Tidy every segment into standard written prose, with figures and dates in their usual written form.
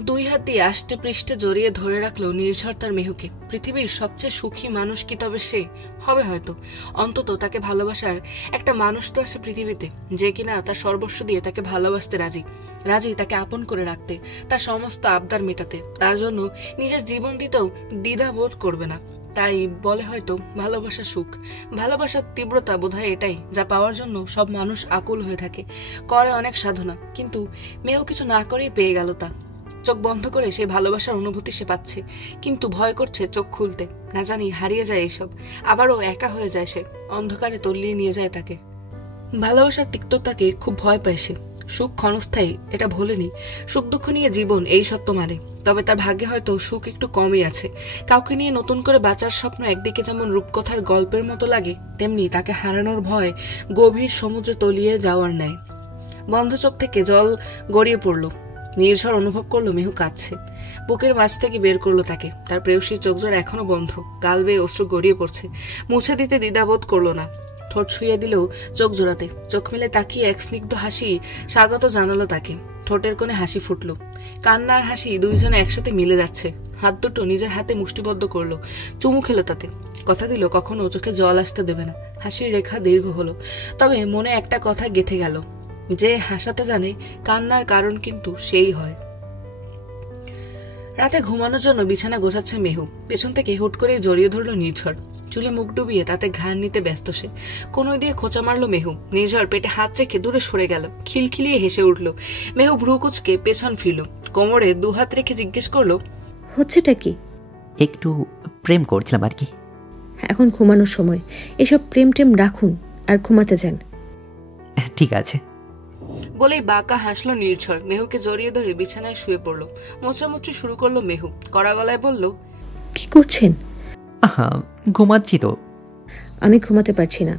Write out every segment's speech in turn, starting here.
দুই হাত দিয়ে আষ্টে পৃষ্ঠে জড়িয়ে ধরে রাখলো নির্ঝর তার মেহুকে। পৃথিবীর সবচেয়ে সুখী মানুষ কি তবে সে হবে? হয়তো, অন্তত তাকে ভালোবাসার একটা মানুষ তো আছে পৃথিবীতে, যে কিনা তার সর্বস্ব দিয়ে তাকে ভালোবাসতে রাজি, রাজি তাকে আপন করে রাখতে, তার সমস্ত আবদার মেটাতে, তার জন্য নিজের জীবন দিতেও দ্বিধা বোধ করবে না। তাই বলে হয়তো ভালোবাসা সুখ। ভালোবাসার তীব্রতা বোধহয় এটাই, যা পাওয়ার জন্য সব মানুষ আকুল হয়ে থাকে, করে অনেক সাধনা, কিন্তু মেয়েও কিছু না করেই পেয়ে গেল তা। চোখ বন্ধ করে সেই ভালোবাসার অনুভূতি সে পাচ্ছে, কিন্তু ভয় করছে চোখ খুলতে। না জানি হারিয়ে যায় এসব, আবারও একা হয়ে যায় সে, অন্ধকারে তলিয়ে নিয়ে যায় তাকে। ভালোবাসার তিক্ততাকে খুব ভয় পায় সে। সুখ ক্ষণস্থায়ী, এটা ভোলেনি। সুখ দুঃখ নিয়ে জীবন, এই সত্য মানে। তবে তার ভাগ্যে হয়তো সুখ একটু কমই আছে। কাউকে নিয়ে নতুন করে বাঁচার স্বপ্ন একদিকে যেমন রূপকথার গল্পের মতো লাগে, তেমনি তাকে হারানোর ভয় গভীর সমুদ্রে তলিয়ে যাওয়ার ন্যায়। বন্ধ চোখ থেকে জল গড়িয়ে পড়ল। নির্ঝর অনুভব করলো মেহু কাঁদছে। বুকের মাঝ থেকে বের করলো তাকে। তার প্রেয়সীর চোখজোড়া এখনো বন্ধ, গাল বেয়ে অশ্রু গড়িয়ে পড়ছে। মুছে দিতে দ্বিধাবোধ করলো না। ঠোঁট ছুঁয়ে দিলেও চোখ জোড়াতে, চোখ মেলে তাকিয়ে এক স্নিগ্ধ হাসি স্বাগত জানালো তাকে। ঠোঁটের কোণে হাসি ফুটলো। কান্না আর হাসি দুইজনে একসাথে মিলে যাচ্ছে। হাত দুটো নিজের হাতে মুষ্টিবদ্ধ করলো, চুমু খেলো তাতে। কথা দিল কখনো চোখে জল আসতে দেবে না। হাসির রেখা দীর্ঘ হলো, তবে মনে একটা কথা গেঁথে গেল, যে হাসাতে জানে কান্নার কারণ কিন্তু সেই হয়। রাতে ঘুমানোর জন্য বিছানা গোছাচ্ছে মেহু। পেছন থেকে হুট করে জড়িয়ে ধরলো নির্ঝর। চুলে মুখ ডুবিয়ে তাতে ঘ্রাণ নিতে ব্যস্ত সে। কোনোই দিয়ে খোঁচা মারলো মেহু। নির্ঝর পেটে হাত রেখে দূরে সরে গেল। খিলখিলিয়ে হেসে উঠল। মেহু ভ্রু কুচকে পেছন ফিরল। কোমরে দুহাত রেখে জিজ্ঞেস করলো, হচ্ছেটা কি? একটু প্রেম করছিলাম আর কি। এখন ঘুমানোর সময়, এসব প্রেম টেম রাখুন আর ঘুমাতে যান। ঠিক আছে বলেই বাঁকা হাসলো নির্ঝর। মেহুকে জড়িয়ে ধরে বিছানায় শুয়ে পড়লো। মোছামুছি শুরু করলো মেহু। কড়া গলায় বলল, কি করছেন? ঘুমাচ্ছি তো। আমি ঘুমাতে পারছি না।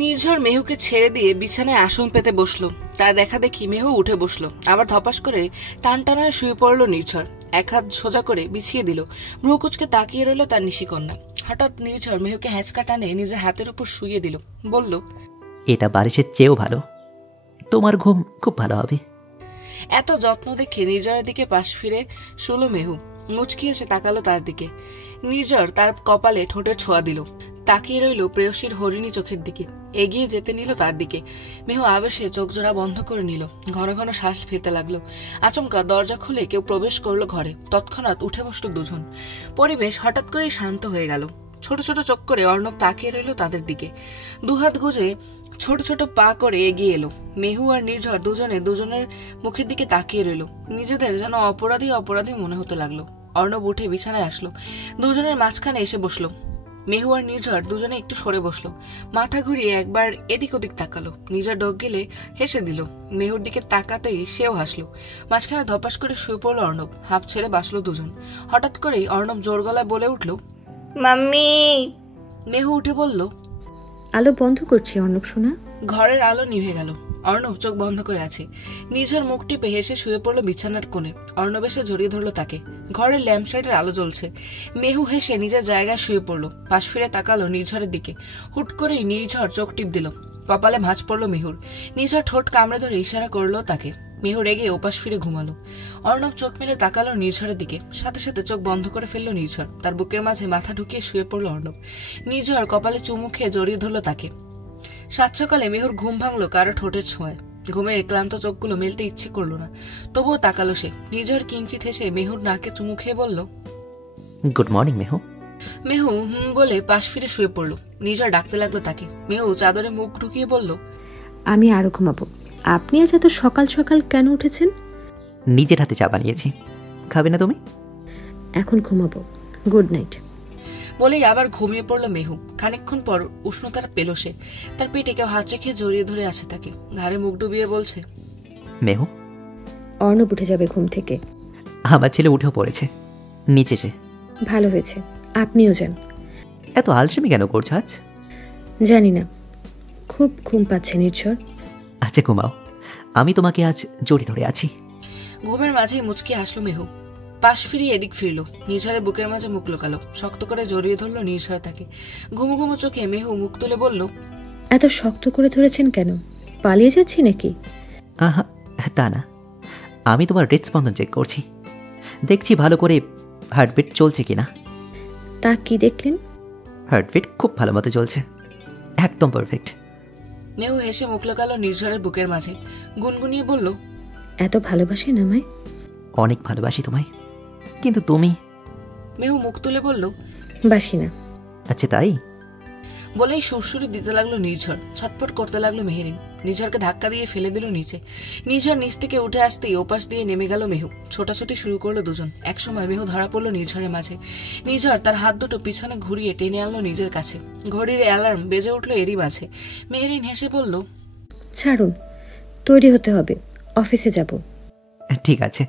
নির্ঝর মেহুকে ছেড়ে দিয়ে বিছানায় আসন পেতে বসলো। তার দেখা দেখি মেহু উঠে বসলো। আবার ধপাস করে টান টানায় শুয়ে পড়লো নির্ঝর। এক হাত সোজা করে বিছিয়ে দিল। ভ্রু কুচকে তাকিয়ে রইল তার নিশিকন্যা। হঠাৎ নির্ঝর মেহুকে হ্যাঁচকা টানে নিজের হাতের উপর শুয়ে দিল। বলল, এটা বারিশের চেয়েও ভালো, তোমার ঘুম খুব ভালো হবে। এত যত্ন দেখে নির্ঝরের দিকে পাশ ফিরে শুলো মেহু। মুচকি এসে তাকালো তার দিকে। নির্ঝর তার কপালে ঠোঁটের ছোঁয়া দিল। তাকিয়ে রইল প্রেয়সীর হরিণী চোখের দিকে। এগিয়ে যেতে নিল তার দিকে। মেহু আবেশে চোখ জোড়া বন্ধ করে নিল। ঘন ঘন শ্বাস ফেলতে লাগলো। আচমকা দরজা খুলে কেউ প্রবেশ করলো ঘরে। তৎক্ষণাৎ উঠে বসল দুজন। পরিবেশ হঠাৎ করেই শান্ত হয়ে গেল। ছোট ছোট চোখ করে অর্ণব তাকিয়ে রইল তাদের দিকে। দুহাত গুজে ছোট ছোট পা করে এগিয়ে এলো। মেহু আর নির্ঝর দুজনে দুজনের মুখের দিকে তাকিয়ে রইল। নিজেদের যেন অপরাধী অপরাধী মনে হতে লাগলো। অর্ণব উঠে বিছানায় আসলো। দুজনের মাঝখানে এসে বসলো। মেহু আর নির্ঝর দুজনে একটু সরে বসলো। মাথা ঘুরিয়ে একবার এদিক ওদিক তাকালো। নির্ঝর ডোক গেলে হেসে দিল। মেহুর দিকে তাকাতেই সেও হাসলো। মাঝখানে ধপাস করে শুয়ে পড়লো অর্ণব। হাঁপ ছেড়ে বাসলো দুজন। হঠাৎ করেই অর্ণব জোর গলায় বলে উঠল, মাম্মি। মেহু উঠে বলল, আলো বন্ধ করছি অর্ণব সোনা। ঘরের আলো নিভে গেল। অর্ণব চোখ বন্ধ করে আছে। নিজের মুখ টিপে হেসে শুয়ে পড়লো বিছানার কোণে। অর্ণব এসে জড়িয়ে ধরলো তাকে। ঘরের ল্যাম্পশাইডের আলো জ্বলছে। মেহু হেসে নিজের জায়গায় শুয়ে পড়লো। পাশ ফিরে তাকালো নির্ঝরের দিকে। হুট করেই নির্ঝর চোখ টিপ দিল। কপালে ভাঁজ পড়লো মেহুর। নির্ঝর ঠোঁট কামড়ে ধরে ইশারা করলো তাকে। মেহু রেগে ওপাশ ফিরে ঘুমালো। অর্ণব চোখ মেলে তাকালো নির্ঝরের দিকে। সাথে সাথে চোখ বন্ধ করে ফেললো নির্ঝর। তার বুকের মাঝে মাথা ঢুকিয়ে শুয়ে পড়লো অর্ণব। নির্ঝর কপালে চুমু খেয়ে জড়িয়ে ধরলো তাকে। সাত সকালে মেহুর ঘুম ভাঙলো কারো ঠোঁটের ছোঁয়ায়। ঘুমের ক্লান্ত চোখগুলো মেলতে ইচ্ছে করলো না, তবুও তাকালো সে। নির্ঝর কিঞ্চিত হেসে মেহুর নাকে চুমু খেয়ে বলল, গুড মর্নিং মেহু। মেহু বলে পাশ ফিরে শুয়ে পড়লো। নির্ঝর ডাকতে লাগলো তাকে। মেহু চাদরে মুখ ঢুকিয়ে বলল, আমি আরো ঘুমাবো। আপনি আজ এত সকাল সকাল কেন উঠেছেন? নিজের হাতে চা বানিয়েছি, খাবে না তুমি? এখন ঘুমাবো, গুড নাইট। বলেই আবার ঘুমিয়ে পড়লো মেহু। খানিকক্ষণ পর উষ্ণতার পেল সে। তার পেটে কেউ হাত রেখে জড়িয়ে ধরে আছে তাকে। ঘাড়ে মুখ ডুবিয়ে বলছে, মেহু। অর্ণব উঠে যাবে ঘুম থেকে। আমার ছেলে উঠেও পড়েছে নিচে সে। ভালো হয়েছে, আপনিও যান। এত আলসেমি কেন করছো আজ? জানি না, খুব ঘুম পাচ্ছে নির্ঝর। আচ্ছা ঘুমাও, আমি তোমাকে আজ জড়িয়ে ধরে আছি। ঘুমের মাঝে মুচকি হাসলো মেহু। পাশ ফিরিয়ে এদিক ফিরল। নির্ঝরের বুকের মাঝে মুখ লোকালো। শক্ত করে জড়িয়ে ধরলো নির্ঝর তাকে। ঘুমো ঘুমো চোখে মেহু মুখ তুলে বলল, এত শক্ত করে ধরেছেন কেন? পালিয়ে যাচ্ছি নাকি? আহা, তা না, আমি তোমার হৃদস্পন্দন চেক করছি। দেখছি ভালো করে হার্টবিট চলছে কিনা। তা কি দেখলেন? হার্টবিট খুব ভালো মতো চলছে, একদম পারফেক্ট। মেহু হেসে মুখ লাগালো নির্ঝরের বুকের মাঝে, গুনগুনিয়ে বলল, এত ভালোবাসেন আমায়? অনেক ভালোবাসি তোমায়, কিন্তু তুমি? মেহু মুখ তুলে বলল, বাসি না। আচ্ছা তাই? বলেই সুরসুরি দিতে লাগলো নির্ঝর। ছটফট করতে লাগলো মেহেরিন। নির্ঝরকে ধাক্কা দিয়ে ফেলে দিল নিচে। নির্ঝর নিচ থেকে উঠে আসতেই ওপাশ দিয়ে নেমে গেল মেহু। ছোটাছুটি শুরু করলো দুজন। একসময় মেহু ধরা পড়লো নির্ঝরের মাঝে। নির্ঝর তার হাত দুটো পিছনে ঘুরিয়ে টেনে আনলো নিজের কাছে। ঘড়ির অ্যালার্ম বেজে উঠলো এরই মাঝে। মেহেরিন হেসে বলল, ছাড়ুন, তৈরি হতে হবে, অফিসে যাব। ঠিক আছে।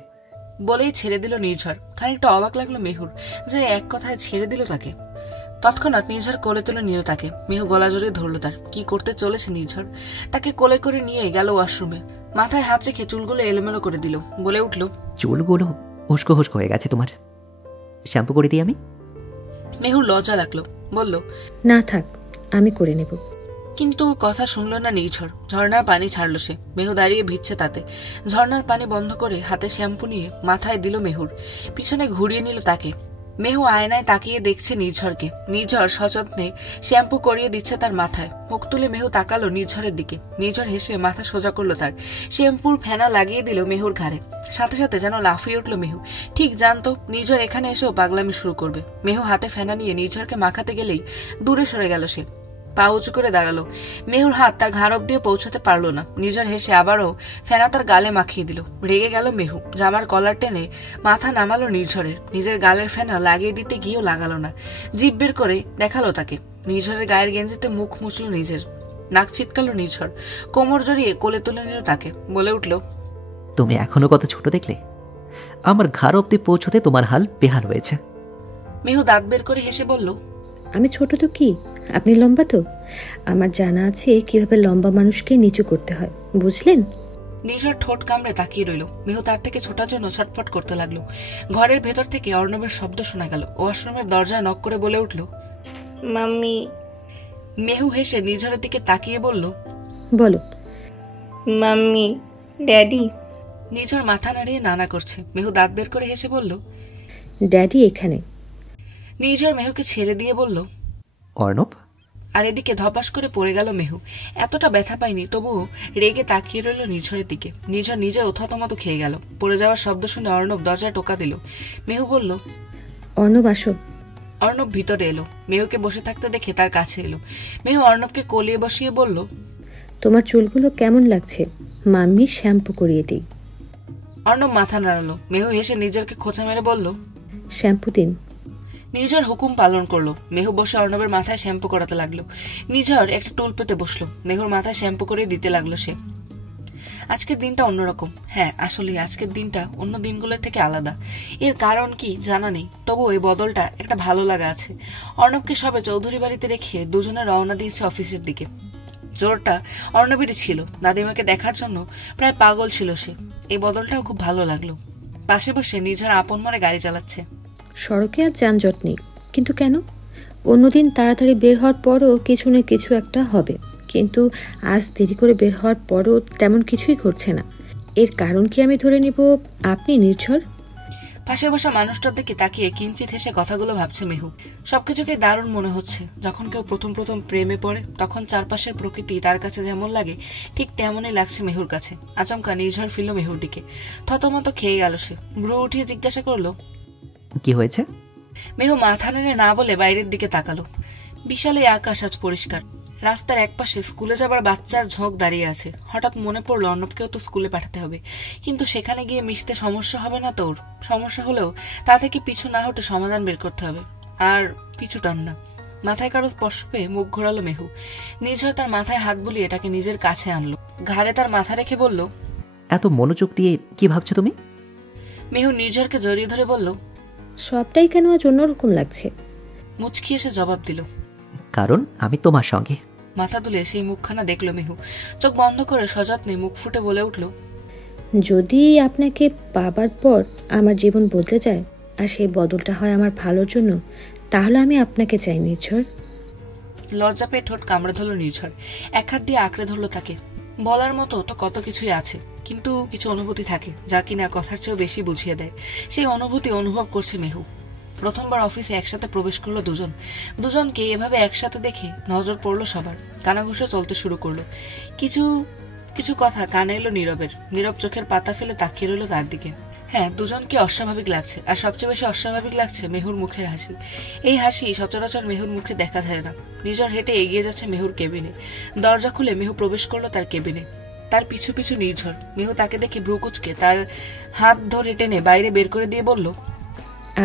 বলেই ছেড়ে দিল নির্ঝর। খানিকটা অবাক লাগলো মেহুর যে এক কথায় ছেড়ে দিল তাকে। তৎক্ষণাৎ নির্ঝর কোলে তুলে নিল তাকে। মেহু গলা জড়িয়ে ধরলো তার। কি করতে চলেছে নির্ঝর? তাকে কোলে করে নিয়ে গেল ওয়াশরুমে। মাথায় হাত রেখে চুলগুলো এলোমেলো করে দিল। বলে উঠল, চুলগুলো উস্কো হুস্কো হয়ে গেছে তোমার, শ্যাম্পু করে দিই আমি? মেহুর লজ্জা লাগলো। বলল, না থাক, আমি করে নেব। কিন্তু কথা শুনল না নির্ঝর। ঝর্ণার পানি ছাড়লো সে। মেহু দাঁড়িয়ে ভিজছে তাতে। ঝর্ণার পানি বন্ধ করে হাতে শ্যাম্পু নিয়ে মাথায় দিল মেহুর। পিছনে ঘুরিয়ে নিল তাকে। মেহু আয়নায় তাকিয়ে দেখছে নির্ঝরকে। নির্ঝর সযত্নে শ্যাম্পু করিয়ে দিচ্ছে তার মাথায়। মুখ তুলে মেহু তাকালো নির্ঝরের দিকে। নির্ঝর হেসে মাথা সোজা করলো তার। শ্যাম্পুর ফেনা লাগিয়ে দিল মেহুর ঘাড়ে। সাথে সাথে যেন লাফিয়ে উঠল মেহু। ঠিক জানতো নির্ঝর এখানে এসেও পাগলামি শুরু করবে। মেহু হাতে ফেনা নিয়ে নির্ঝরকে মাখাতে গেলেই দূরে সরে গেল সে। পা উঁচু করে দাঁড়ালো। মেহুর হাত তার ঘাড় অব্দিও পৌঁছাতে পারলো না। নির্ঝর হেসে আবারও ফেনা তার গালে মাখিয়ে দিল। রেগে গেল মেহু। জামার কলার টেনে মাথা নামালো নির্ঝরের। নিজের গালের ফেনা লাগিয়ে দিতে গিয়েও লাগালো না। জিভ বের করে দেখালো তাকে। নির্ঝরের গায়ের গেঞ্জিতে মুখ মুছল নিজের। নাক ছিটকালো নির্ঝর। কোমর জড়িয়ে কোলে তুলে নিল তাকে। বলে উঠল, তুমি এখনো কত ছোট দেখলে? আমার ঘাড় অব্দি পৌঁছতে তোমার হাল বেহাল হয়েছে। মেহু দাঁত বের করে হেসে বলল, আমি ছোট তো কি, আপনি লম্বা তো। আমার জানা আছে কিভাবে লম্বা মানুষকে নিচু করতে হয়, বুঝলেন? নির্ঝর ঠোঁট কামড়ে তাকিয়ে রইল। মেহু তার থেকে ছোটার জন্য ছটফট করতে লাগলো। ঘরের ভেতর থেকে অর্ণবের শব্দ শোনা গেল। ওয়াশরুমের দরজায় নক করে বলে উঠল, মাম্মি। মেহু হেসে নির্ঝরের দিকে তাকিয়ে বলল, বলো। Mummy, daddy. নির্ঝর মাথা নাড়িয়ে নানা করছে। মেহু দাঁত বের করে হেসে বলল, ড্যাডি এখানে। নির্ঝর মেহুকে ছেড়ে দিয়ে বলল, অর্ণব। আর এদিকে ধপাস করে পড়ে গেল মেহু। এতটা ব্যথা পায়নি, তবুও রেগে তাকিয়ে রইল নির্ঝরের দিকে। নির্ঝর নিজে ওথতমতো খেয়ে গেল। পড়ে যাওয়ার শব্দ শুনে অর্ণব দরজায় টোকা দিল। মেহু বলল, অর্ণব আসো। অর্ণব ভিতরে এলো। মেহুকে বসে থাকতে দেখে তার কাছে এলো। মেহু অর্ণবকে কোলিয়ে বসিয়ে বলল, তোমার চুলগুলো কেমন লাগছে? মাম্মি শ্যাম্পু করিয়ে দিই। অর্ণব মাথা নাড়ালো। মেহু হেসে নিজেরকে খোঁচা মেরে বলল, শ্যাম্পু দিন। নির্ঝর হুকুম পালন করলো। মেহু বসে অর্ণবের মাথায় শ্যাম্পু করাতে লাগলো। নির্ঝর একটা টুল পেতে বসলো। মেহুর মাথায় শ্যাম্পু করে দিতে লাগলো সে। আজকের দিনটা অন্যরকম। হ্যাঁ, আসলে আজকের দিনটা অন্য দিনগুলোর থেকে আলাদা। এর কারণ কি জানা নেই, তবু এই বদলটা একটা ভালো লাগা আছে। অর্ণবকে সবে চৌধুরী বাড়িতে রেখে দুজনে রওনা দিয়েছে অফিসের দিকে। জোরটা অর্ণবেরই ছিল। দাদিমাকে দেখার জন্য প্রায় পাগল ছিল সে। এই বদলটাও খুব ভালো লাগলো। পাশে বসে নির্ঝর আপন মনে গাড়ি চালাচ্ছে। সড়কে আর যানজট নেই, কিন্তু কেন? অন্যদিন তাড়াতাড়ি বের হওয়ার পরও কিছু না কিছু একটা হবে, কিন্তু আজ দেরি করে বের হওয়ার পরও তেমন কিছুই ঘটছে না। এর কারণ কি আমি ধরে নিব আপনি নির্ঝর? পাশে বসা মানুষটার দিকে তাকিয়ে কিঞ্চিত হেসে কথাগুলো ভাবছে মেহু। সবকিছুকে দারুণ মনে হচ্ছে। যখন কেউ প্রথম প্রথম প্রেমে পড়ে তখন চারপাশের প্রকৃতি তার কাছে যেমন লাগে ঠিক তেমনই লাগছে মেহুর কাছে। আচমকা নির্ঝর ফিরল মেহুর দিকে। থতমত খেয়ে গেল সে। ভ্রু উঠিয়ে জিজ্ঞাসা করলো, কি হয়েছে? মেহু মাথা নেড়ে না বলে বাইরের দিকে তাকালো। বিশাল এই আকাশ আজ পরিষ্কার। রাস্তার একপাশে স্কুলে যাবার বাচ্চার ঝোঁক দাঁড়িয়ে আছে। হঠাৎ মনে পড়লো অর্ণবকেও তো স্কুলে পাঠাতে হবে। কিন্তু সেখানে গিয়ে মিশতে সমস্যা হবে না তোর? সমস্যা হলেও তা থেকে পিছু না হটে সমাধান বের করতে হবে। আর পিছু টান না। মাথায় কারো স্পর্শ পেয়ে মুখ ঘোরালো মেহু। নির্ঝর তার মাথায় হাত বুলিয়ে এটাকে নিজের কাছে আনলো। ঘাড়ে তার মাথা রেখে বলল, এত মনোযোগ দিয়ে কি ভাবছো তুমি? মেহু নির্ঝরকে জড়িয়ে ধরে বলল, সবটাই কেন আজ অন্যরকম লাগছে? মুচকি এসে জবাব দিল, কারণ আমি তোমার সঙ্গে। মাথা তুলে সেই মুখখানা দেখলো মেহু। চোখ বন্ধ করে সযত্নে মুখ ফুটে বলে উঠল, যদি আপনাকে পাবার পর আমার জীবন বদলে যায় আর সেই বদলটা হয় আমার ভালোর জন্য, তাহলে আমি আপনাকে চাই নির্ঝর। লজ্জা পেয়ে ঠোঁট কামড়ে ধরল নির্ঝর। এক হাত দিয়ে আঁকড়ে ধরলো তাকে। বলার মতো তো কত কিছুই আছে, কিন্তু কিছু অনুভূতি থাকে যা কিনা কথার চেয়েও বেশি বুঝিয়ে দেয়। সেই অনুভূতি অনুভব করছে মেহু। প্রথমবার অফিসে একসাথে প্রবেশ করলো দুজনকে এভাবে একসাথে দেখে নজর পড়লো সবার, কানাঘুষে চলতে শুরু করলো। কিছু কিছু কথা কানে এলো নীরবের। নীরব চোখের পাতা ফেলে তাকিয়ে রইল তার দিকে। হ্যাঁ, দুজনকে অস্বাভাবিক লাগছে, আর সবচেয়ে বেশি অস্বাভাবিক লাগছে মেহুর মুখের হাসি। এই হাসি সচরাচর মেহুর মুখে দেখা যায় না। নির্ঝর হেঁটে এগিয়ে যাচ্ছে মেহুর কেবিনে। দরজা খুলে মেহু প্রবেশ করলো তার কেবিনে। তার পিছু পিছু নির্ঝর। মেহু তাকে দেখে ভ্রু কুঁচকে তার হাত ধরে টেনে বাইরে বের করে দিয়ে বলল,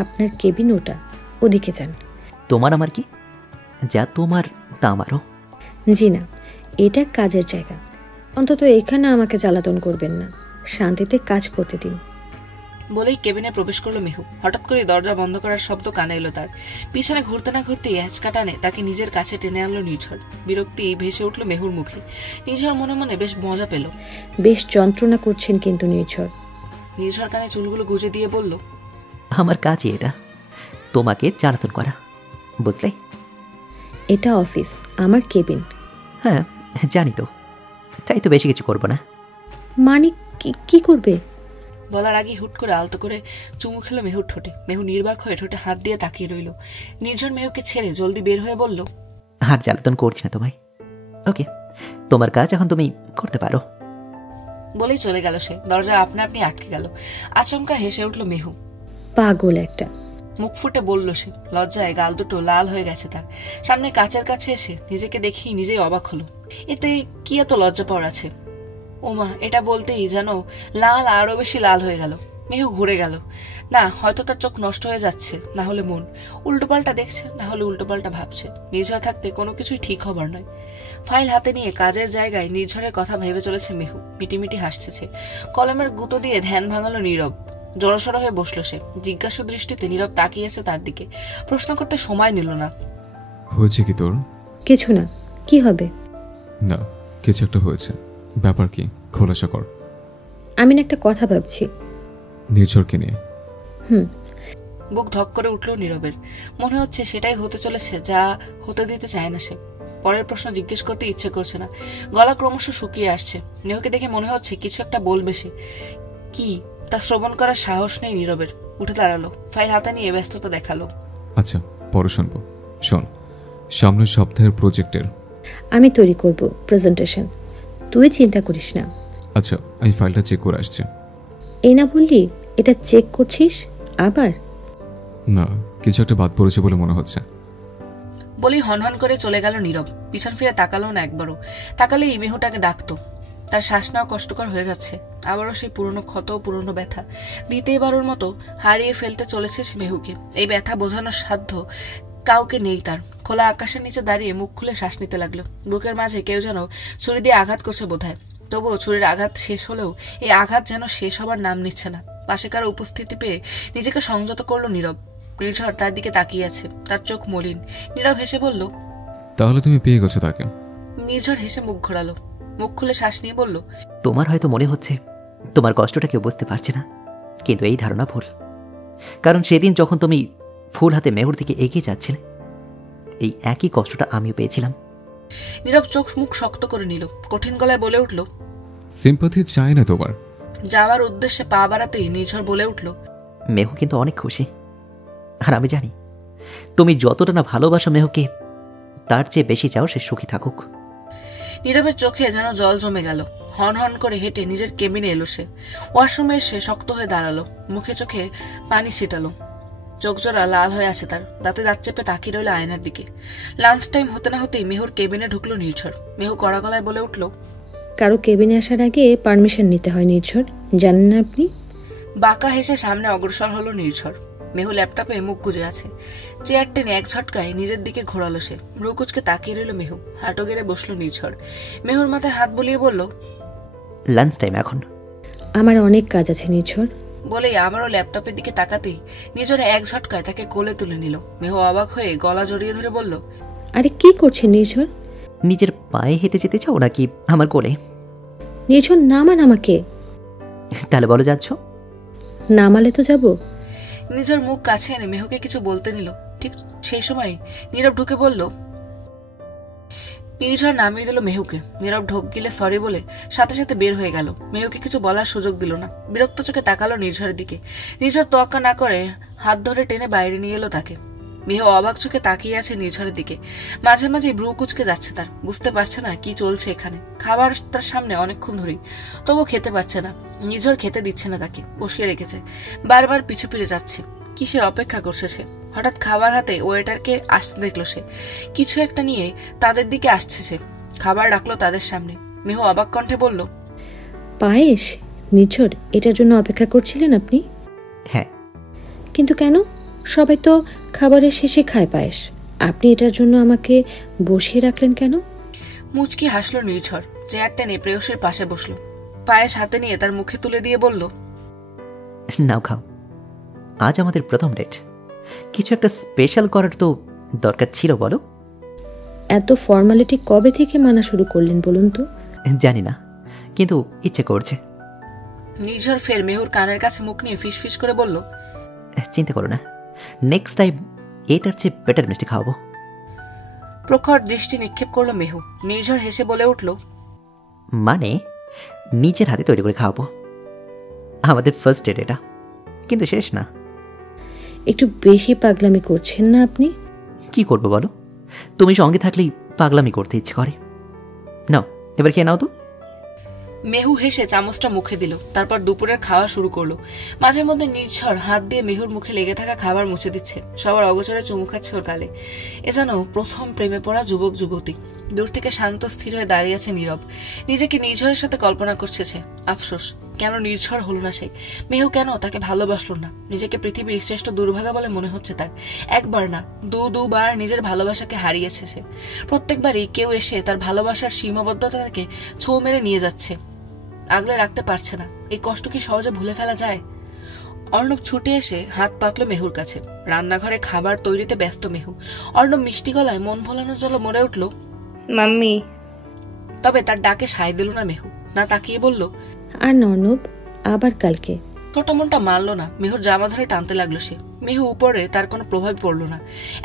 আপনার কেবিন ওটা, ওদিকে যান। তোমার আমার কি? যা তোমার তা আমারও। জি না, এটা কাজের জায়গা, অন্তত এখানে আমাকে জ্বালাতন করবেন না, শান্তিতে কাজ করতে দিন। বলেই কেবিনে প্রবেশ করলো মেহু। হঠাৎ করে দরজা বন্ধ করার শব্দ কানে এলো তার। পিছনে ঘুরতে না ঘুরতেই হ্যাচকা টানে তাকে নিজের কাছে টেনে আনলো নির্ঝর। বিরক্তি ভেসে উঠলো মেহুর মুখে। নির্ঝর মনে মনে বেশ মজা পেল। বেশ যন্ত্রণা করছেন কিন্তু নির্ঝর। নির্ঝর কানে চুলগুলো গুজে দিয়ে বলল, আমার কাজই এটা, তোমাকে জ্বালাতন করা, বুঝলে? এটা অফিস, আমার কেবিন। হ্যাঁ জানি তো, তাই তো বেশি কিছু করবো না। মানে কি করবে? বলার আগে হুট করে আলতো করে চুমু খেলো মেহুর ঠোঁটে। মেহু নির্বাক হয়ে ঠোঁটে হাত দিয়ে তাকিয়ে রইল। নির্ঝর মেহুকে ছেড়ে জলদি বের হয়ে বলল, আর জ্বালাতন করছি না তোমায়, ওকে? তোমার কাজ এখন তুমি করতে পারো। বলেই চলে গেল সে। দরজা আপনা আপনি আটকে গেল। আচমকা হেসে উঠল মেহু। পাগল একটা, মুখ ফুটে বলল সে। লজ্জায় গাল দুটো লাল হয়ে গেছে তার। সামনে কাচের কাছে এসে নিজেকে দেখি নিজেই অবাক হলো। এতে কি এত লজ্জা পাওয়ার আছে? ওমা, এটা বলতেই যেন লাল আরো বেশি লাল হয়ে গেল। মেহু ঘুরে গেল। না, হয়তো তার চোখ নষ্ট হয়ে যাচ্ছে, না হলে মন উল্টোপাল্টা দেখছে, না হলে উল্টোপাল্টা ভাবছে। নির্ঝর থাকতে কোনো কিছুই ঠিক হবার নয়। ফাইল হাতে নিয়ে কাজের জায়গায় নির্ঝরের কথা ভেবে চলেছে মেহু। মিটিমিটি হাসতেছে। কলমের গুঁতো দিয়ে ধ্যান ভাঙালো নীরব। জড়সড় হয়ে বসলো সে। জিজ্ঞাসু দৃষ্টিতে নীরব তাকিয়েছে তার দিকে। প্রশ্ন করতে সময় নিল না। হয়েছে কি তোর? কিছু না। কি হবে? না, কিছু একটা হয়েছে। ব্যাপার কি, খোলাসা কর। আমি না একটা কথা ভাবছি। নির্ঝরকে নিয়ে? বুক ধক করে উঠল নীরবের। মনে হচ্ছে সেটাই হতে চলেছে যা হতে দিতে চায় না সে। পরের প্রশ্ন জিজ্ঞেস করতে ইচ্ছে করছে না। গলা ক্রমশ শুকিয়ে আসছে। মেহুকে দেখে মনে হচ্ছে কিছু একটা বলবে সে। কি তা শ্রবণ করার সাহস নেই নীরবের। উঠে দাঁড়ালো। ফাইল হাতে নিয়ে ব্যস্ততা দেখালো। আচ্ছা, পরে শুনবো। শোন, সামনের সপ্তাহের প্রজেক্টের আমি তৈরি করব প্রেজেন্টেশন, তুই চিন্তা করিস না। আচ্ছা, আমি ফাইলটা চেক করে আসছি। এই না বললি এটা চেক করছিস আবার? না, কিছু একটা বাদ পড়েছে বলে মনে হচ্ছে। বলি হনহন করে চলে গেল নীরব। পিছন ফিরে তাকালো না একবারও। তাকালেই মেহুটাকে ডাকতো। তার শ্বাস নেওয়া কষ্টকর হয়ে যাচ্ছে। আবারও সেই পুরনো ক্ষত, পুরনো ব্যথা দ্বিতীয়বারের মতো হারিয়ে ফেলতে চলেছে মেহুকে। এই ব্যথা বোঝানোর সাধ্য কাউকে নেই তার। খোলা আকাশের নিচে দাঁড়িয়ে মুখ খুলে শ্বাস নিতে লাগলো। বুকের মাঝে কেউ যেন ছুরি দিয়ে আঘাত করছে বোধহয়। তবুও ছুরির আঘাত শেষ হলেও এই আঘাত যেন শেষ হবার নাম নিচ্ছে না। পাশে কারো উপস্থিতি পেয়ে নিজেকে সংযত করলো নীরব। নির্ঝর তার দিকে তাকিয়ে আছে। তার চোখ মলিন। নীরব হেসে বলল, তাহলে তুমি পেয়ে গেছো তাকে? নির্ঝর হেসে মুখ ঘোরালো। মুখ খুলে শ্বাস নিয়ে বলল, তোমার হয়তো মনে হচ্ছে তোমার কষ্টটা কেউ বুঝতে পারছে না, কিন্তু এই ধারণা ভুল। কারণ সেদিন যখন তুমি ফুল হাতে মেহুর দিকে এগিয়ে যাচ্ছিলে, এই একই কষ্টটা আমিও পেয়েছিলাম। নীরব চোখ মুখ শক্ত করে নিল। কঠিন গলায় বলে উঠল, সিম্পাথি চাই না তোমার। যাওয়ার উদ্দেশ্যে পা বাড়াতেই নির্ঝর বলে উঠল, মেহু কিন্তু অনেক খুশি, আর আমি জানি তুমি যতটা না ভালোবাসো মেহুকে, তার চেয়ে বেশি চাও সে সুখী থাকুক। নীরবের চোখে যেন জল জমে গেল। হন হন করে হেঁটে নিজের কেবিনে এলো সে। ওয়াশরুমে এসে শক্ত হয়ে দাঁড়ালো। মুখে চোখে পানি ছিটালো। চোখ জোড়া লাল হয়ে আছে তার। দাঁতে দাঁত চেপে তাকিয়ে রইল আয়নার দিকে। লাঞ্চ টাইম হতে না হতেই মেহুর কেবিনে ঢুকলো নির্ঝর। মেহু কড়া গলায় বলে উঠল, কারো কেবিনে আসার আগে পারমিশন নিতে হয় নির্ঝর, জানেন না আপনি? বাঁকা হেসে সামনে অগ্রসর হলো নির্ঝর। মেহু ল্যাপটপে মুখ গুজে আছে। চেয়ার টেনে এক ঝটকায় নিজের দিকে ঘোরালো সে। ভ্রুকুচকে তাকিয়ে রইল মেহু। হাঁটু গেড়ে বসলো নির্ঝর। মেহুর মাথায় হাত বুলিয়ে বলল, লাঞ্চ টাইম এখন। আমার অনেক কাজ আছে নির্ঝর। বলেই আবারও ল্যাপটপের দিকে তাকাতেই নির্ঝরে এক ঝটকায় তাকে কোলে তুলে নিল। মেহু অবাক হয়ে গলা জড়িয়ে ধরে বলল, আরে কি করছেন নির্ঝর? নিজের পায়ে হেঁটে যেতে চাও নাকি আমার কোলে? নির্ঝর নামান আমাকে। তাহলে বলো যাচ্ছ? নামালে তো যাব। নির্ঝর মুখ কাছে এনে মেহুকে কিছু বলতে নিল। ঠিক সেই সময় নীরব ঢুকে বলল, নির্ঝর নামিয়ে দিল মেহুকে। নীরব ঢোক গিলে সরি বলে সাথে সাথে বের হয়ে গেল। মেহুকে কিছু বলার সুযোগ দিল না। বিরক্ত চোখে তাকালো নির্ঝরের দিকে। নির্ঝর তোয়াক্কা না করে হাত ধরে টেনে বাইরে নিয়ে এলো তাকে। মেহু অবাক চোখে তাকিয়ে আছে নির্ঝরের দিকে। মাঝে মাঝে ভ্রু কুচকে যাচ্ছে তার। বুঝতে পারছে না কি চলছে এখানে। খাবার তার সামনে অনেকক্ষণ ধরেই, তবু খেতে পারছে না। নির্ঝর খেতে দিচ্ছে না তাকে, বসিয়ে রেখেছে। বারবার পিছু ফিরে যাচ্ছে। কিসের অপেক্ষা করছে সে? হঠাৎ খাবার হাতে ওয়েটারকে আসতে দেখলো সে। কিছু একটা নিয়ে তাদের দিকে আসছে সে। খাবার রাখলো তাদের সামনে। মেহু অবাক কণ্ঠে বলল, পায়েস? নির্ঝর, এটার জন্য অপেক্ষা করছিলেন আপনি? হ্যাঁ। কিন্তু কেন? সবাই তো খাবারের শেষে খায় পায়েস, আপনি এটার জন্য আমাকে বসিয়ে রাখলেন কেন? মুচকি হাসলো নির্ঝর। চেয়ার টেনে প্রেয়সীর পাশে বসলো। পায়েস হাতে নিয়ে তার মুখে তুলে দিয়ে বলল, নাও খাও, আজ আমাদের প্রথম ডেট। কিছু একটা স্পেশাল করার তো দরকার ছিল, বলো। এত ফর্মালিটি কবে থেকে মানা শুরু করলেন বলুন তো? জানি না, কিন্তু ইচ্ছে করছে। নির্ঝর ফের মেহুর কানের কাছে মুখ নিয়ে ফিসফিস করে বলল, চিন্তা করো না, নেক্সট টাইম এটার চেয়ে বেটার মিষ্টি খাওয়াবো। প্রখর দৃষ্টি নিক্ষেপ করলো মেহু। নির্ঝর হেসে বলে উঠল, মানে নিজের হাতে তৈরি করে খাওয়াবো। আমাদের ফার্স্ট ডেট এটা, কিন্তু শেষ না। একটু বেশি পাগলামি করছেন না আপনি? কি করবো বলো, তুমি সঙ্গে থাকলেই পাগলামি করতে ইচ্ছে করে। নাও, এবার খেয়ে নাও তো। মেহু হেসে চামচটা মুখে দিল। তারপর দুপুরের খাওয়া শুরু করলো। মাঝে মধ্যে নির্ঝর হাত দিয়ে মেহুর মুখে লেগে থাকা খাবার মুছে দিচ্ছে। সবার অগোচরে চুমু খাচ্ছে ওর গালে। এ যেন প্রথম প্রেমে পড়া যুবক যুবতী। দূর থেকে শান্ত স্থির হয়ে দাঁড়িয়ে আছে নীরব। নিজেকে নির্ঝরের সাথে কল্পনা করছে সে। আফসোস, কেন নির্ঝর হলো না সে? মেহু কেন তাকে ভালোবাসলো না? নিজেকে পৃথিবীর শ্রেষ্ঠ দুর্ভাগা বলে মনে হচ্ছে তার। একবার না, দুবার নিজের ভালোবাসাকে হারিয়েছে সে। প্রত্যেকবারই কেউ এসে তার ভালোবাসার সীমাবদ্ধতা থেকে ছোঁ মেরে নিয়ে যাচ্ছে। আগলে রাখতে পারছে না। এই কষ্ট কি সহজে ভুলে ফেলা যায়? অর্ণব ছুটে এসে হাত পাতলো মেহুর কাছে। রান্নাঘরে খাবার তৈরিতে ব্যস্ত মেহু। অর্ণব মিষ্টি গলায় মন ভোলানোর জন্য মরে উঠল, মাম্মি। তবে তার ডাকে সায় দিল না মেহু। না তাকিয়ে বলল, আর না অর্ণব, আবার কালকে। ছোট মনটা মানল না। মেহুর জামা ধরে টানতে লাগলো সে। মেহু উপরে তার কোনো প্রভাব পড়লো না।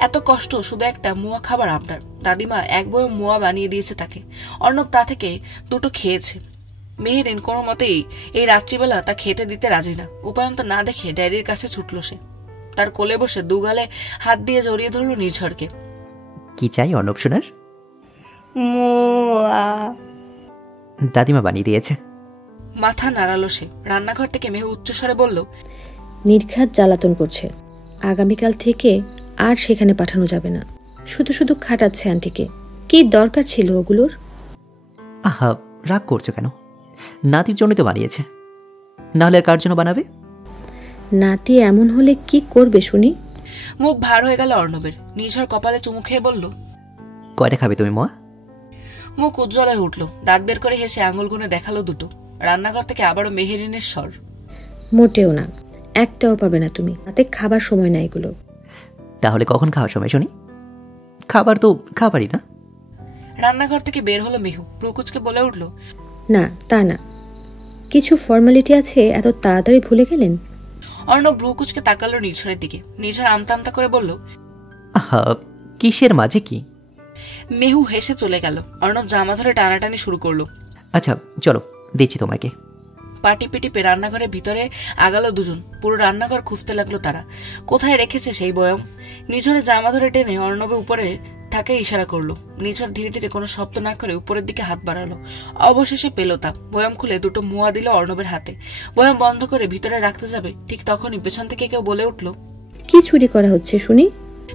এত কষ্ট শুধু একটা মুয়া খাবার আবদার। দাদিমা এক বয়ম মুয়া বানিয়ে দিয়েছে তাকে। অর্ণব তা থেকে দুটো খেয়েছে। মেহেরিন কোনো মতেই এই রাত্রিবেলা তা খেতে দিতে রাজি না। উপায়ন্ত না দেখে ড্যাডির কাছে ছুটল সে। তার কোলে বসে দুগালে হাত দিয়ে জড়িয়ে ধরল নির্ঝরকে। কি চাই অর্ণব সোনার? মুয়া। দাদিমা বানিয়ে দিয়েছে। মাথা নাড়ালো সে। রান্নাঘর থেকে মেহু উচ্চস্বরে বলল, নির্ঘাত জ্বালাতন করছে। আগামীকাল থেকে আর সেখানে পাঠানো যাবে না। শুধু শুধু খাটাচ্ছে আন্টিকে। কি দরকার ছিল ওগুলোর? আহা, রাগ করছো কেন? নাতির জন্যই তো বানিয়েছে, নাহলে আর কার জন্য বানাবে? নাতি এমন হলে কি করবে শুনি? মুখ ভার হয়ে গেল অর্ণবের। নির্ঝর কপালে চুমু খেয়ে বলল, কয়টা খাবে তুমি মা? মুখ উজ্জ্বল হয়ে উঠল। দাঁত বের করে হেসে আঙুল গুনে দেখালো দুটো। রান্নাঘর থেকে আবারও মেহেরিনের স্বর, মোটেও না, একটাও পাবে না তুমি। তাতে খাবার সময় না এগুলো। তাহলে কখন খাওয়ার সময় শুনি? খাবার তো খাবারই না। রান্নাঘর থেকে বের হলো মেহু। প্রকুচকে বলে উঠল, না, তা না। কিছু ফর্মালিটি আছে, এত তাড়াতাড়ি ভুলে গেলেন? অর্ণব ব্রুকুচকে তাকালো নির্ঝরের দিকে। নির্ঝর আমতা আমতা করে বলল, আহা, কিসের মাঝে কি? মেহু হেসে চলে গেল। অর্ণব জামা ধরে টানাটানি শুরু করলো। আচ্ছা চলো, দিচ্ছি তোমাকে। পাটি পিটি পে রান্নাঘরের ভিতরে আগালো দুজন। পুরো রান্নাঘর খুঁজতে লাগলো তারা। কোথায় রেখেছে সেই বয়ম? নির্ঝরের জামা ধরে টেনে অর্ণবের উপরে তাকে ইশারা করলো। নির্ঝর ধীরে ধীরে কোনো শব্দ না করে উপরের দিকে হাত বাড়ালো। অবশেষে পেল তা। বয়ম খুলে দুটো মুয়া দিল অর্ণবের হাতে। বয়ম বন্ধ করে ভিতরে রাখতে যাবে, ঠিক তখনই পেছন থেকে কেউ বলে উঠল, কি চুরি করা হচ্ছে শুনি?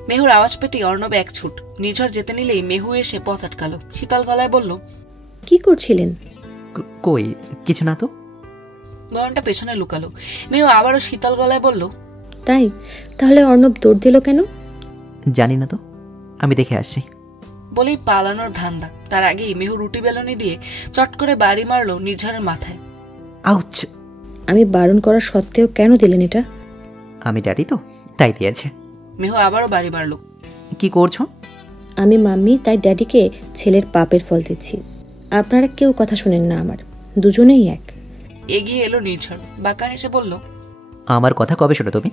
মেহুর আওয়াজ পেতেই অর্ণব এক ছুট। নির্ঝর যেতে নিলেই মেহু এসে পথ আটকালো। শীতল গলায় বলল, কি করছিলেন? কই, কিছু না তো। বয়নটা পেছনে লুকালো। মেহু আবারও শীতল গলায় বলল, তাই? তাহলে অর্ণব দৌড় দিল কেন? জানি না তো, আমি দেখে আসছি। বলেই পালানোর ধান্দা। তার আগেই মেহু রুটি বেলনি দিয়ে চট করে বাড়ি মারলো নির্ঝরের মাথায়। আউচ! আমি বারণ করা সত্ত্বেও কেন দিলেন এটা? আমি ড্যাডি তো, তাই দিয়েছে। মেহু আবারও বাড়ি মারলো। কি করছো? আমি মাম্মি, তাই ড্যাডিকে ছেলের পাপের ফল দিচ্ছি। আপনারা কেউ কথা শুনেন না আমার, দুজনেই এক। এগিয়ে এলো নির্ঝর। বাঁকা হেসে বলল, আমার কথা কবে শোনো তুমি?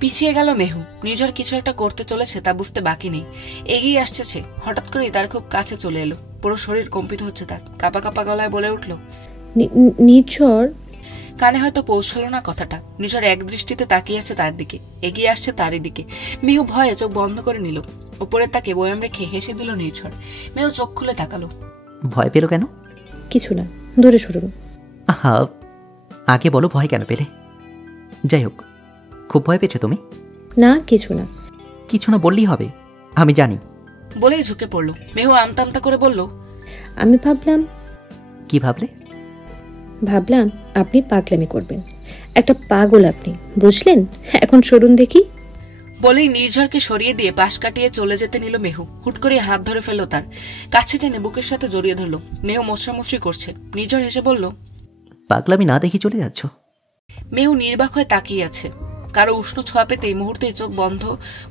পিছিয়ে গেল মেহু। নির্ঝর কিছু একটা করতে চলেছে তা বুঝতে বাকি নেই। এগিয়ে আসছে সে। হঠাৎ করেই তার খুব কাছে চলে এলো। পুরো শরীর কম্পিত হচ্ছে তার। কাঁপা কাঁপা গলায় বলে উঠল, নির্ঝর। কানে হয়তো পৌঁছল না কথাটা। নির্ঝর এক দৃষ্টিতে তাকিয়ে আছে তার দিকে, এগিয়ে আসছে তারই দিকে। মেহু ভয়ে চোখ বন্ধ করে নিল। উপরের তাকে বয়াম রেখে হেসে দিল নির্ঝর। মেহু চোখ খুলে তাকালো। ভয় পেল কেন? কিছু না, দূরে সরুন। আহা, আগে বলো ভয় কেন পেলে? যাই হোক, খুব ভয় পেয়েছো তুমি? না, কিছু না। কিছু না বললেই হবে, আমি জানি। বলেই ঝুঁকে পড়লো। মেহু আমতা আমতা করে বলল, আমি ভাবলাম। কি ভাবলে? ভাবলাম আপনি পাগলামি করবেন। একটা পাগল আপনি, বুঝলেন? এখন সরুন দেখি। বলেই নির্ঝরকে সরিয়ে দিয়ে পাশ কাটিয়ে চলে যেতে নিল মেহু। হুট করে হাত ধরে ফেললো তার, কাছে টেনে বুকের সাথে জড়িয়ে ধরলো। মেহু মোছরামুছরি করছে। নির্ঝর হেসে বলল, পাগলামি না দেখি চলে যাচ্ছ? মেহু নির্বাক হয়ে তাকিয়ে আছে। কারো উষ্ণ ছোঁয়া পেতেই মুহূর্তেই চোখ বন্ধ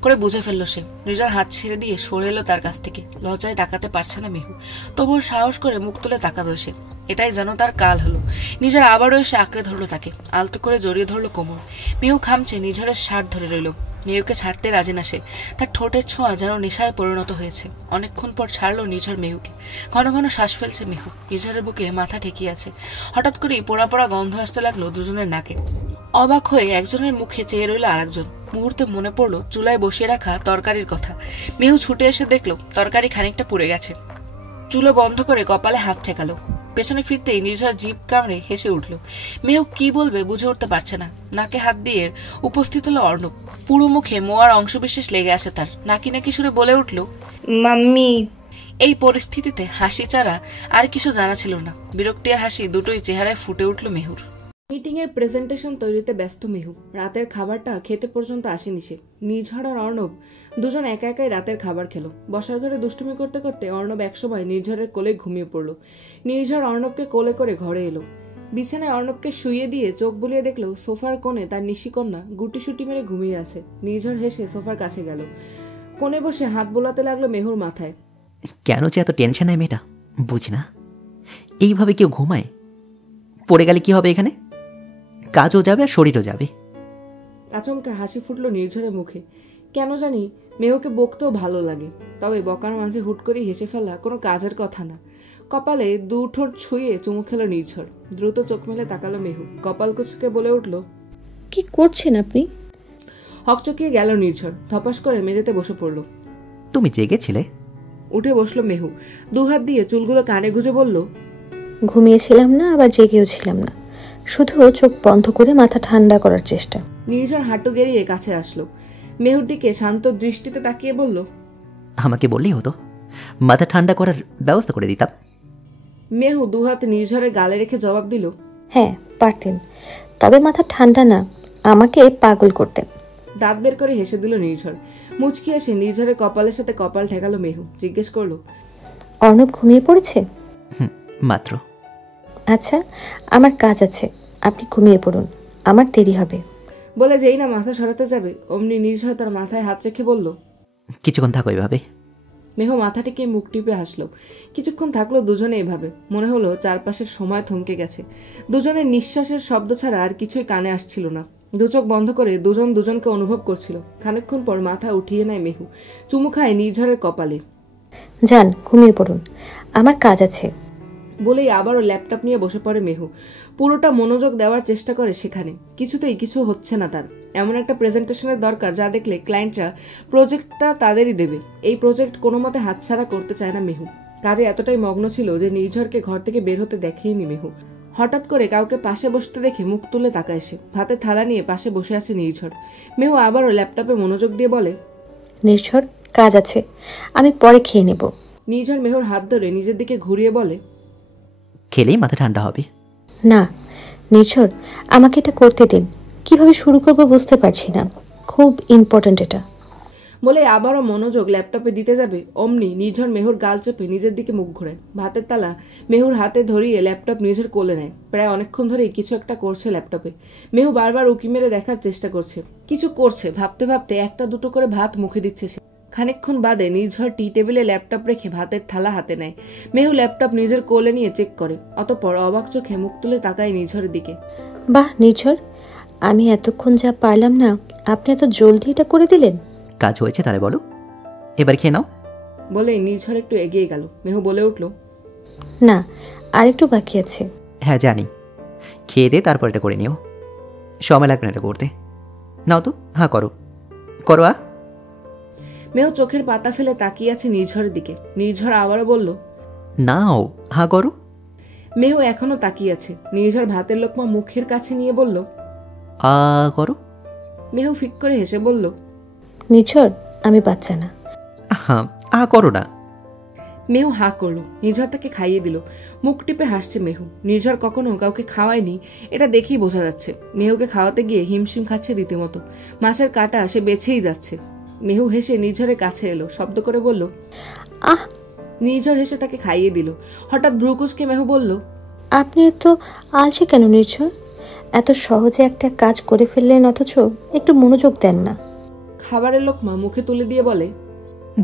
করে বুঝে ফেললো সে। নির্ঝর হাত ছেড়ে দিয়ে সরে এলো তার কাছ থেকে। লজ্জায় তাকাতে পারছে না মেহু, তবুও সাহস করে মুখ তুলে তাকালো সে। এটাই যেন তার কাল হলো। নির্ঝর আবারও এসে আঁকড়ে ধরলো তাকে, আলতো করে জড়িয়ে ধরলো কোমর। মেহু খামছে, নির্ঝরের শার্ট ধরে রইল। মেহুকে ছাড়তে রাজি না সে। তার ঠোঁটের ছোঁয়া যেন নেশায় পরিণত হয়েছে। অনেকক্ষণ পর ছাড়লো নির্ঝর মেহুকে। ঘন ঘন শ্বাস ফেলছে মেহু। নির্ঝরের বুকে মাথা ঠেকিয়ে আছে। হঠাৎ করেই পোড়া পোড়া গন্ধ আসতে লাগলো দুজনের নাকে। অবাক হয়ে একজনের মুখে চেয়ে রইল আরেকজন। মুহূর্তে মনে পড়লো চুলায় বসিয়ে রাখা তরকারির কথা। মেহু ছুটে এসে দেখলো তরকারি খানিকটা পুড়ে গেছে। চুলো বন্ধ করে কপালে হাত ঠেকালো। পেছনে ফিরতেই নির্ঝর জিভ কামড়ে হেসে উঠল। মেহু কি বলবে বুঝে উঠতে পারছে না। নাকে হাত দিয়ে উপস্থিত হলো অর্ণব। পুরো মুখে মোয়ার অংশবিশেষ লেগে আছে তার। নাকি নাকি সুরে বলে উঠল, মাম্মি। এই পরিস্থিতিতে হাসি ছাড়া আর কিছু জানা ছিল না। বিরক্তি আর হাসি দুটোই চেহারায় ফুটে উঠল মেহুর। মিটিং এর প্রেজেন্টেশন তৈরিতে ব্যস্ত মেহু। রাতের খাবারটা খেতে পর্যন্ত আসেনি সে। নির্ঝর আর অর্ণব দুজন একা একাই রাতের খাবার খেলো। বসার ঘরে দুষ্টুমি করতে করতে অর্ণব একসময় নির্ঝরের কোলে ঘুমিয়ে পড়ল। নির্ঝর অর্ণবকে কোলে করে ঘরে এলো। বিছানায় অর্ণবকে শুইয়ে দিয়ে চোখ বুলিয়ে দেখলো সোফার কোণে তার নিশিকন্যা গুটিসুটি মেরে ঘুমিয়ে আছে। নির্ঝর হেসে সোফার কাছে গেল। কোণে বসে হাত বোলাতে লাগলো মেহুর মাথায়। কেন যে এত টেনশন নেয় মেয়েটা, বুঝি না। এইভাবে কেউ ঘুমায়? পড়ে গেলে কি হবে? এখানে কাজও যাবে আর শরীরও যাবে। আচমকা হাসি ফুটলো নির্ঝরের মুখে। কেন জানি মেহুকে বকতেও ভালো লাগে, তবে বকার মাঝে হুট করে হেসে ফেলা কোনো কাজের কথা না। কপালে দু ঠোঁট ছুঁয়ে চুমু খেলো নির্ঝর। দ্রুত চোখ মেলে তাকালো মেহু। কপাল কুচকে বলে উঠল, কি করছেন আপনি? হকচকিয়ে গেল নির্ঝর। ধপাস করে মেঝেতে বসে পড়ল। তুমি জেগেছিলে? উঠে বসলো মেহু। দুহাত দিয়ে চুলগুলো কানে গুজে বলল, ঘুমিয়েছিলাম না, আবার জেগেও ছিলাম না, শুধু চোখ বন্ধ করে মাথা ঠান্ডা করার চেষ্টা। নির্ঝর হাঁটু গেড়িয়ে কাছে আসলো। মেহুর দিকে শান্ত দৃষ্টিতে তাকিয়ে বলল, আমাকে বললেই হতো, মাথা ঠান্ডা করার ব্যবস্থা করে দিতাম। মেহু দুহাত নির্ঝরের গালে রেখে জবাব দিল, হ্যাঁ পারতেন, তবে মাথা ঠান্ডা না, আমাকে পাগল করতেন। দাঁত বের করে হেসে দিল নির্ঝর। মুচকি এসে নির্ঝরের কপালের সাথে কপাল ঠেকালো মেহু। জিজ্ঞেস করলো, অর্ণব ঘুমিয়ে পড়েছে? মাত্র। আচ্ছা, আমার কাজ আছে, আপনি ঘুমিয়ে পড়ুন, আমার দেরি হবে। বলে যেই না মাথা সরাতে যাবে অমনি নির্ঝর তার মাথায় হাত রেখে বলল, কিছুক্ষণ থাকো এভাবে। মেহু মাথা টিকে মুখ টিপে হাসলো। কিছুক্ষণ থাকলো দুজনে এভাবে। মনে হলো চারপাশের সময় থমকে গেছে। দুজনের নিঃশ্বাসের শব্দ ছাড়া আর কিছুই কানে আসছিল না। দু চোখ বন্ধ করে দুজন দুজনকে অনুভব করছিল। খানিকক্ষণ পর মাথা উঠিয়ে নেয় মেহু। চুমু খায় নির্ঝরের কপালে। যান ঘুমিয়ে পড়ুন, আমার কাজ আছে। বলেই আবারও ল্যাপটপ নিয়ে বসে পড়ে মেহু। পুরোটা মনোযোগ দেওয়ার চেষ্টা করে সেখানে। কিছুতেই কিছু হচ্ছে না তার। এমন একটা প্রেজেন্টেশনের দরকার যা দেখলে ক্লায়েন্টরা প্রজেক্টটা তাদেরই দেবে। এই প্রজেক্ট কোনো মতে হাতছাড়া করতে চায় না মেহু। কাজে এতটাই মগ্ন ছিল যে নির্ঝরকে ঘর থেকে বের হতে দেখেইনি মেহু। হঠাৎ করে কাউকে পাশে বসতে দেখে মুখ তুলে তাকায় সে। ভাতের থালা নিয়ে পাশে বসে আছে নির্ঝর। মেহু আবারও ল্যাপটপে মনোযোগ দিয়ে বলে, নির্ঝর কাজ আছে, আমি পরে খেয়ে নেব। নির্ঝর মেহুর হাত ধরে নিজের দিকে ঘুরিয়ে বলে, খেলেই মাথা ঠান্ডা হবে। না নির্ঝর, আমাকে এটা করতে দিন, কিভাবে শুরু করব বুঝতে পারছি না, খুব ইম্পর্ট্যান্ট এটা। বলে আবারও মনোযোগ ল্যাপটপে দিতে যাবে অমনি নির্ঝর মেহুর গাল চেপে নিজের দিকে মুখ ঘোরায়। ভাতের তালা মেহুর হাতে ধরিয়ে ল্যাপটপ নিজের কোলে নেয়। প্রায় অনেকক্ষণ ধরেই কিছু একটা করছে ল্যাপটপে। মেহু বারবার উকি মেরে দেখার চেষ্টা করছে। কিছু করছে ভাবতে ভাবতে একটা দুটো করে ভাত মুখে দিচ্ছে সে। খানিকক্ষণ বাদে নির্ঝর টি টেবিলে ল্যাপটপ রেখে ভাতের থালা হাতে নেয়। মেহু ল্যাপটপ নিজের কোলে নিয়ে চেক করে। অতঃপর অবাক চোখে মুখ তুলে তাকায় নির্ঝরের দিকে। বাহ নির্ঝর, আমি এতক্ষণ যা পারলাম না আপনি এত জলদি এটা করে দিলেন? কাজ হয়েছে তাহলে বলো, এবার খেয়ে নাও। বলে নির্ঝর একটু এগিয়ে গেল। মেহু বলে উঠল, না, আর একটু বাকি আছে। হ্যাঁ জানি, খেয়ে দিয়ে তারপর এটা করে নিও, সময় লাগবে না এটা করতে। নাও তো, হ্যাঁ করো করো। মেহু চোখের পাতা ফেলে তাকিয়ে আছে নির্ঝরের দিকে। নির্ঝর আবারও বলল, নাও, হ্যাঁ করো। মেহু এখনো তাকিয়ে আছে। নির্ঝর ভাতের লোকমা মুখের কাছে নিয়ে বলল, করো। মেহু ফিক করে হেসে বলল, নির্ঝর, আমি বাচ্চা না। হ্যাঁ করো না। মেহু হা করলো। নির্ঝর তাকে খাইয়ে দিল। মুখ টিপে হাসছে মেহু। নির্ঝর কখনো কাউকে খাওয়ায়নি, এটা দেখেই বোঝা যাচ্ছে। মেহুকে খাওয়াতে গিয়ে হিমশিম খাচ্ছে রীতিমতো। মাছের কাঁটা সে বেছেই যাচ্ছে। মেহু হেসে নির্ঝরের কাছে এলো, শব্দ করে বলল, আহ! নির্ঝর হেসে তাকে খাইয়ে দিল। হঠাৎ ভ্রুকুচকে মেহু বলল, আপনি এত আলসে কেন নির্ঝর? এত সহজে একটা কাজ করে ফেললেন, অথচ একটু মনোযোগ দেন না। খাবারের লোকমা মুখে তুলে দিয়ে বলে,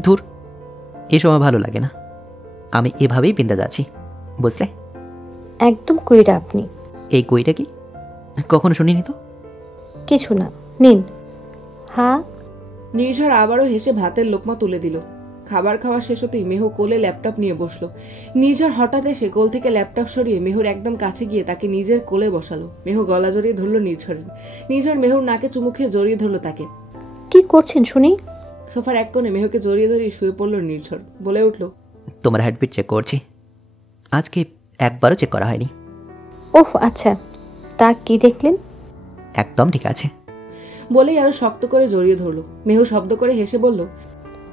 ধুর, এ সময় ভালো লাগে না, আমি এভাবেই বিন্দা যাচ্ছি, বুঝলে? একদম কইরা আপনি। এই কইটা কি কখনো শুনিনি তো। কিছু না, নিন। হ্যাঁ। নির্ঝর আবারও হেসে ভাতের লোকমা তুলে দিল। খাবার খাওয়া শেষ হতেই মেহু কোলে ল্যাপটপ নিয়ে বসলো। নির্ঝর হঠাৎ এসে কোল থেকে ল্যাপটপ সরিয়ে মেহুর একদম কাছে গিয়ে তাকে নিজের কোলে বসালো। মেহু গলা জড়িয়ে ধরলো নির্ঝরের। নির্ঝর মেহুর নাকে চুমু খেয়ে জড়িয়ে ধরলো তাকে। কি করছেন শুনি? সোফার এক কোণে মেহুকে জড়িয়ে ধরিয়ে শুয়ে পড়লো নির্ঝর। বলে উঠল, তোমার হার্টবিট চেক করছি, আজকে একবারও চেক করা হয়নি। ওহ আচ্ছা, তা কি দেখলেন? একদম ঠিক আছে। বলেই আরো শক্ত করে জড়িয়ে ধরলো। মেহু শব্দ করে হেসে বলল,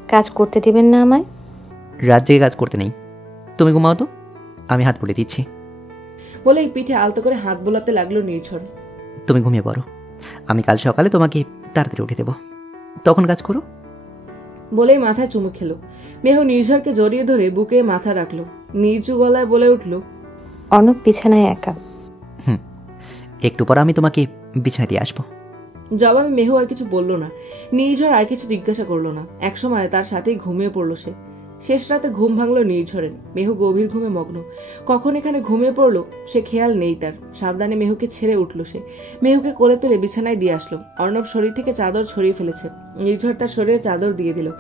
কাজ করতে দিবেন না আমায়? রাত জেগে কাজ করতে নেই, তুমি ঘুমাও তো, আমি হাত পুড়ে দিচ্ছি। বলেই পিঠে আলতো করে হাত বোলাতে লাগলো নির্ঝর। তুমি ঘুমিয়ে পড়ো, আমি কাল সকালে তোমাকে তাড়াতাড়ি উঠে দেবো, তখন কাজ করো। বলেই মাথায় চুমু খেলো। মেহু নির্ঝরকে জড়িয়ে ধরে বুকে মাথা রাখলো। নিচু গলায় বলে উঠল, অর্ণব বিছানায় একা। একটু পর আমি তোমাকে বিছানায় দিয়ে আসবো। জবাবে মেহু আর কিছু বলল না। নির্ঝর আর কিছু জিজ্ঞাসা করলো না। একসময় তার সাথেই ঘুমিয়ে পড়লো সে। শেষ রাতে ঘুম ভাঙলো নির্ঝরের। মেহু গভীর ঘুমে মগ্ন। কখন এখানে ঘুমিয়ে পড়লো সে খেয়াল নেই তার। সাবধানে মেহুকে ছেড়ে উঠলো সে। মেহুকে কোলে তুলে বিছানায় দিয়ে আসলো। অর্ণব শরীর থেকে চাদর ছড়িয়ে ফেলেছে। নির্ঝর তার শরীরে চাদর দিয়ে দিল।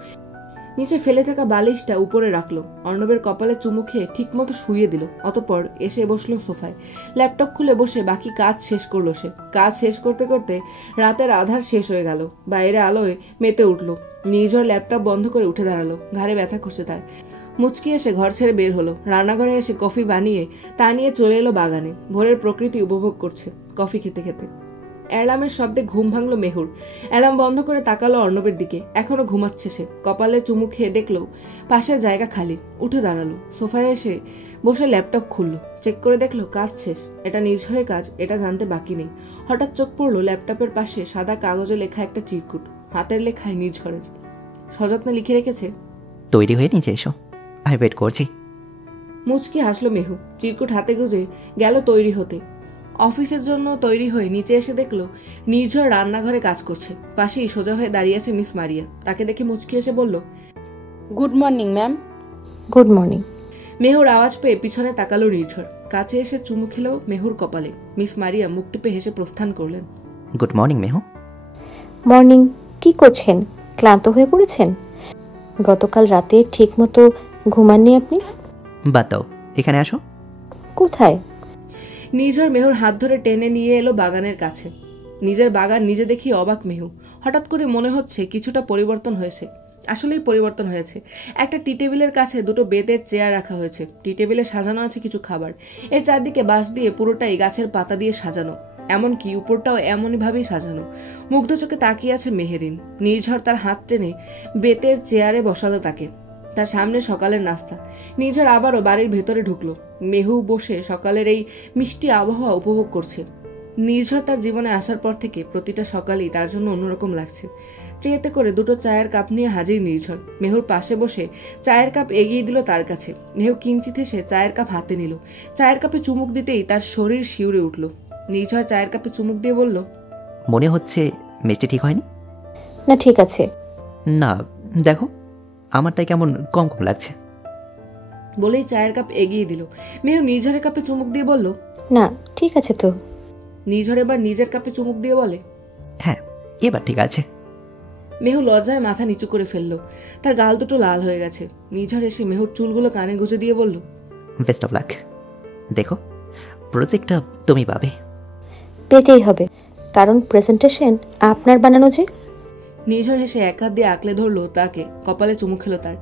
নিচে ফেলে থাকা বালিশটা উপরে রাখলো। অর্ণবের কপালে চুমু খেয়ে ঠিক মতো শুইয়ে দিল। অতঃপর এসে বসলো সোফায়। ল্যাপটপ খুলে বসে বাকি কাজ শেষ করলো সে। কাজ শেষ করতে করতে রাতের আধার শেষ হয়ে গেল। বাইরে আলোয় মেতে উঠলো। নির্ঝর ল্যাপটপ বন্ধ করে উঠে দাঁড়ালো। ঘাড়ে ব্যথা করছে তার। মুচকি এসে ঘর ছেড়ে বের হলো। রান্নাঘরে এসে কফি বানিয়ে তা নিয়ে চলে এলো বাগানে। ভোরের প্রকৃতি উপভোগ করছে কফি খেতে খেতে। অ্যালার্মের শব্দে ঘুম ভাঙলো মেহুর। অ্যালার্ম বন্ধ করে তাকালো অর্ণবের দিকে। এখনো ঘুমাচ্ছে সে। কপালে চুমু খেয়ে দেখলো পাশের জায়গা খালি। উঠে দাঁড়ালো। সোফায় এসে বসে ল্যাপটপ খুললো। চেক করে দেখলো কাজ শেষ। এটা নির্ঝরের কাজ, এটা জানতে বাকি নেই। হঠাৎ চোখ পড়লো ল্যাপটপের পাশে সাদা কাগজে লেখা একটা চিরকুট। হাতের লেখায় নির্ঝরের। সযত্নে লিখে রেখেছে, তৈরি হয়ে নিচে এসো, আমি ওয়েট করছি। মুচকি হাসলো মেহু। চিরকুট হাতে গুজে গেল তৈরি হতে। অফিসের জন্য তৈরি হয়ে নিচে এসে দেখলো নির্ঝর রান্নাঘরে কাজ করছে। পাশেই সোজা হয়ে দাঁড়িয়ে আছে মিস মারিয়া। তাকে দেখে মুচকি এসে বলল, good morning ma'am. Good morning. মেহুর আওয়াজ পেয়ে পিছনে তাকালো নির্ঝর। কাছে এসে চুমু খেলো মেহুর কপালে। মিস মারিয়া মুখ টিপে হেসে প্রস্থান করলেন। Good morning মেহু। মর্নিং। কি করছেন? ক্লান্ত হয়ে পড়েছেন? গতকাল রাতে ঠিক মতো ঘুমাননি আপনি? বাদ দাও, এখানে আসো। কোথায়? নির্ঝর মেহুর হাত ধরে টেনে নিয়ে এলো বাগানের কাছে। নিজের বাগান নিজে দেখি অবাক মেহু। হঠাৎ করে মনে হচ্ছে কিছুটা পরিবর্তন হয়েছে। আসলেই পরিবর্তন হয়েছে। একটা টি টেবিলের কাছে দুটো বেতের চেয়ার রাখা হয়েছে। টি টেবিলে সাজানো আছে কিছু খাবার। এর চারদিকে বাঁশ দিয়ে পুরোটাই গাছের পাতা দিয়ে সাজানো। এমনকি উপরটাও এমনই ভাবেই সাজানো। মুগ্ধ চোখে তাকিয়ে আছে মেহেরিন। নির্ঝর তার হাত টেনে বেতের চেয়ারে বসালো তাকে। তার সামনে সকালের নাস্তা। নির্ঝর আবারও বাড়ির ভেতরে ঢুকলো। মেহু বসে সকালের এই মিষ্টি আবহাওয়া উপভোগ করছে। নির্ঝর তার জীবনে আসার পর থেকে প্রতিটা সকালেই তার জন্য অন্যরকম লাগছে। ট্রেতে করে দুটো চায়ের কাপ নিয়ে হাজির নির্ঝর। মেহুর পাশে বসে চায়ের কাপ এগিয়ে দিল তার কাছে। মেহু কিঞ্চিত হেসে চায়ের কাপ হাতে নিল। চায়ের কাপে চুমুক দিতেই তার শরীর শিউরে উঠল। নির্ঝর চায়ের কাপে চুমুক দিয়ে বলল, মনে হচ্ছে মিষ্টি ঠিক হয়নি? না ঠিক আছে। না দেখো, আমারটাই কেমন কম কম লাগছে। বলেই চায়ের কাপ এগিয়ে দিল। মেহু নির্ঝরের কাপে চুমুক দিয়ে বলল, না ঠিক আছে তো। নির্ঝর এবার নিজের কাপে চুমুক দিয়ে বলে, হ্যাঁ এবার ঠিক আছে। মেহু লজ্জায় মাথা নিচু করে ফেলল। তার গাল দুটো লাল হয়ে গেছে। নির্ঝর এসে মেহুর চুলগুলো কানে গুঁজে দিয়ে বলল, বেস্ট অফ লাক। দেখো, প্রজেক্টটা তুমি পাবে। পেতেই হবে, কারণ প্রেজেন্টেশন আপনার বানানো যে। নির্ঝর হেসে এক হাত দিয়ে আঁকলে ধরলো তাকে, কপালে চুমু খেলো তার।